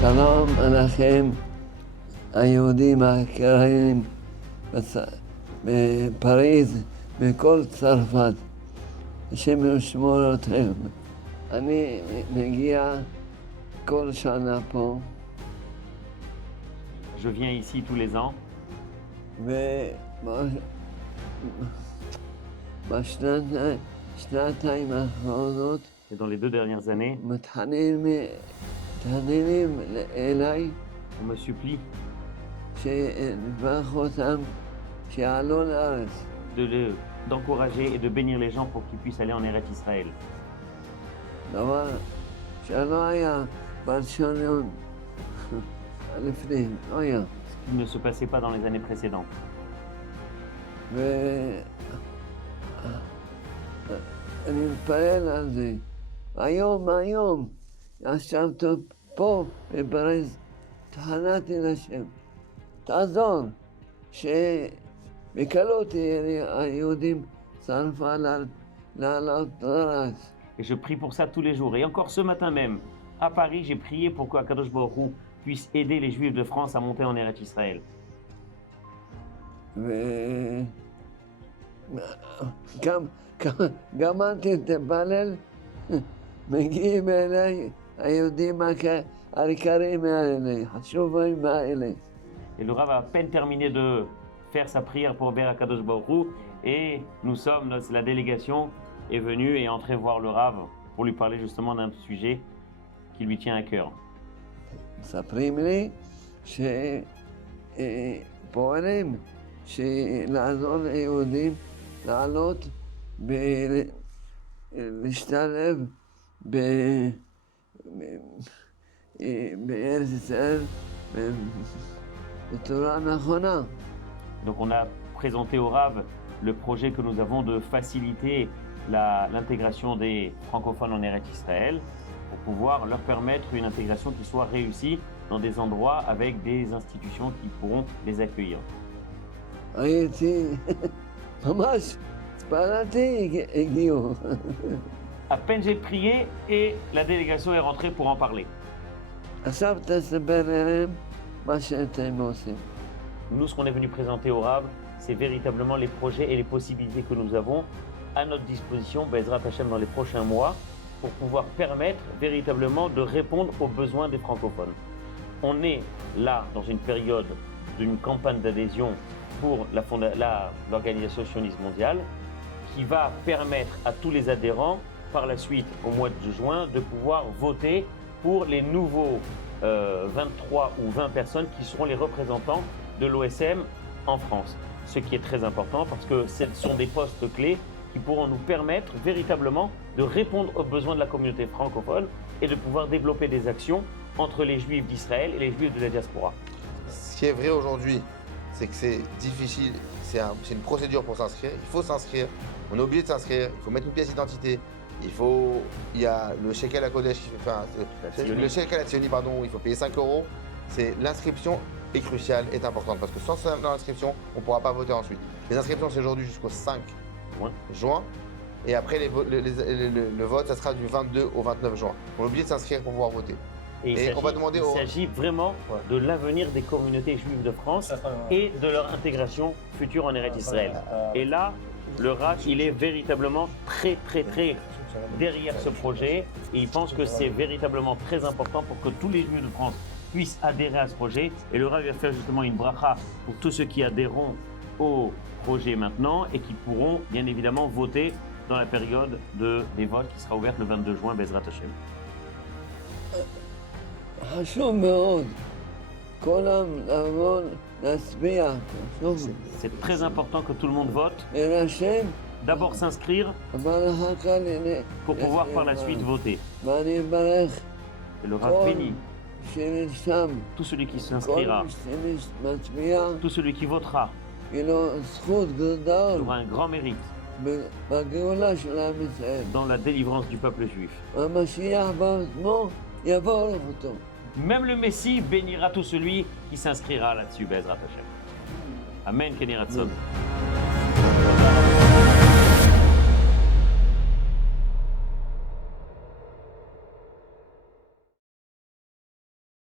שלום עליכם, היהודים היקרים בפריז, בכל צרפת. השם ישמור אתכם. אני מגיע כל שנה פה. Je viens ici tous les ans. בשנתיים האחרונות Et dans les 2 dernières années, מתחננים אליי on me supplie שנברך אותם שיעלו לארץ. d'encourager et de bénir les gens pour qu'ils puissent aller en Eretz Israël. דבר שלא היה בראשון לפני, לא היה. Ce qui ne se passait pas dans les années précédentes. ואני מתפלל על זה. היום, ישבת פה בפריז, התחננתי לשם. תעזור, שבקלות היהודים צרפה לעלות לארץ. Et je prie pour ça tous les jours. Et encore ce matin même, à Paris, j'ai prié pour qu'Akadosh Baruch Hu puisse aider les Juifs de France à monter en Eretz Israël. גם אנתי תתפלל, מגיעים אליי היהודים העיקריים האלה, חשובים האלה. Et le Rav a à peine terminé de faire sa prière pour vers Akadosh Baruch Hu, et la délégation est venue et entrée voir le Rav pour lui parler justement d'un sujet qui lui tient à cœur. מספרים לי שפועלים לעזור ליהודים לעלות להשתלב בארץ ישראל בצורה נכונה. Donc on a présenté au Rav le projet que nous avons de faciliter l'intégration des francophones en Eretz Israël pour pouvoir leur permettre une intégration qui soit réussie dans des endroits avec des institutions qui pourront les accueillir. הייתי ממש התפללתי, הגיעו. À peine j'ai prié et la délégation est rentrée pour en parler. עכשיו תספר להם מה שאתם עושים. Nous, ce qu'on est venu présenter au Rav, c'est véritablement les projets et les possibilités que nous avons à notre disposition, Bezrat Hashem, dans les prochains mois, pour pouvoir permettre véritablement de répondre aux besoins des francophones. On est là dans une période d'une campagne d'adhésion pour l'Organisation sioniste mondiale, qui va permettre à tous les adhérents, par la suite, au mois de juin, de pouvoir voter pour les nouveaux 23 ou 20 personnes qui seront les représentants de l'OSM en France. Ce qui est très important parce que ce sont des postes clés qui pourront nous permettre véritablement de répondre aux besoins de la communauté francophone et de pouvoir développer des actions entre les Juifs d'Israël et les Juifs de la diaspora. Ce qui est vrai aujourd'hui, c'est que c'est difficile, c'est une procédure pour s'inscrire. Il faut s'inscrire, on est obligé de s'inscrire, il faut mettre une pièce d'identité. Il y a le shekel à Kodesh, le shekel à Tsioni, pardon, il faut payer 5 €. C'est l'inscription est cruciale, est importante parce que sans l'inscription, on ne pourra pas voter ensuite. Les inscriptions, c'est aujourd'hui jusqu'au 5 juin. Et après, le vote, ça sera du 22 au 29 juin. On est obligé de s'inscrire pour pouvoir voter. Et on va demander il s'agit vraiment de l'avenir des communautés juives de France et de leur intégration future en Eretz Israël. Et là, le Rav, il est véritablement très derrière ce projet et il pense que c'est véritablement très important pour que tous les Juifs de France puissent adhérer à ce projet. Et le Rav va faire justement une bracha pour tous ceux qui adhéreront au projet maintenant et qui pourront bien évidemment voter dans la période des votes qui sera ouverte le 22 juin, Bezrat Hashem. חשוב מאוד, כולם לבוא להצביע. C'est très important que tout le monde vote. להירשם. D'abord s'inscrire pour pouvoir par la suite voter. ואני אברך Et le Rav bénit שנרשם, tout celui qui כל s'inscrira, מי שמצביע, tout celui qui votera, יהיה לו זכות גדול aura un grand mérite בגאולה של עם ישראל. dans la délivrance du peuple juif. המשיח בעצמו יברך אותו. Même le Messie bénira tout celui qui s'inscrira là-dessus, Bezrat Hashem. Amen, Kenny Ratzon.